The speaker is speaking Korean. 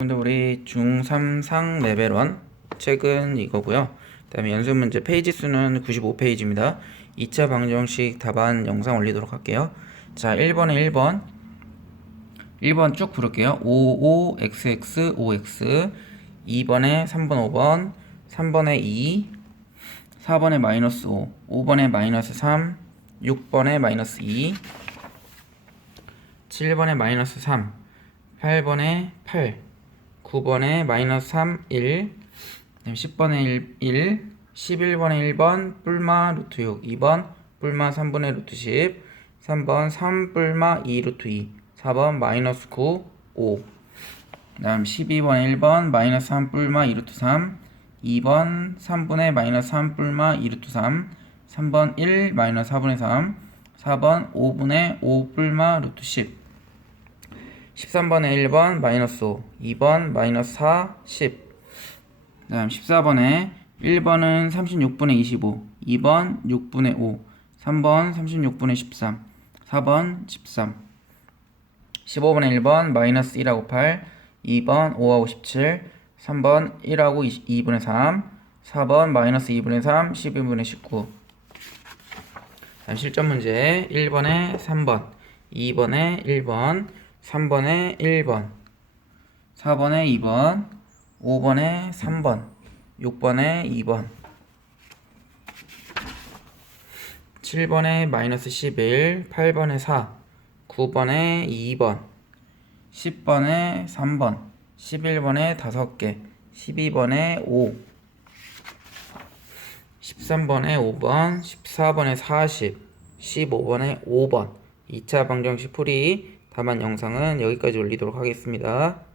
근데 우리 중3상 레벨 1 책은 이거고요. 그다음에 연습 문제 페이지 수는 95페이지입니다. 2차 방정식 답안 영상 올리도록 할게요. 자, 1번에 1번. 1번 쭉 부를게요. 5, 5, x, x, 5x. 2번에 3번, 5번. 3번에 2. 4번에 마이너스 5. 5번에 마이너스 3. 6번에 마이너스 2. 7번에 마이너스 3. 8번에 8. 9번에 마이너스 3, 1, 그다음에 10번에 1, 1, 11번에 1번, 뿔마 루트 6, 2번, 뿔마 3분의 루트 10, 3번 3 뿔마 2 루트 2, 4번 마이너스 9, 5, 그다음 12번에 1번, 마이너스 3 뿔마 2 루트 3, 2번 3분의 마이너스 3 뿔마 2 루트 3, 3번 1 마이너스 4분의 3, 4번 5분의 5 뿔마 루트 10, 13번에 1번 마이너스 5, 2번 마이너스 4, 10. 다음 14번에 1번은 36분의 25, 2번 6분의 5, 3번 36분의 13, 4번 13. 15번에 1번 마이너스 1하고 8, 2번 5하고 17, 3번 1하고 2분의 3, 4번 마이너스 2분의 3, 12분의 19. 다음 실전 문제. 1번에 3번, 2번에 1번, 3번에 1번, 4번에 2번, 5번에 3번, 6번에 2번, 7번에 마이너스 11, 8번에 4, 9번에 2번, 10번에 3번, 11번에 5개, 12번에 5, 13번에 5번, 14번에 40, 15번에 5번. 2차 방정식 풀이 답안 영상은 여기까지 올리도록 하겠습니다.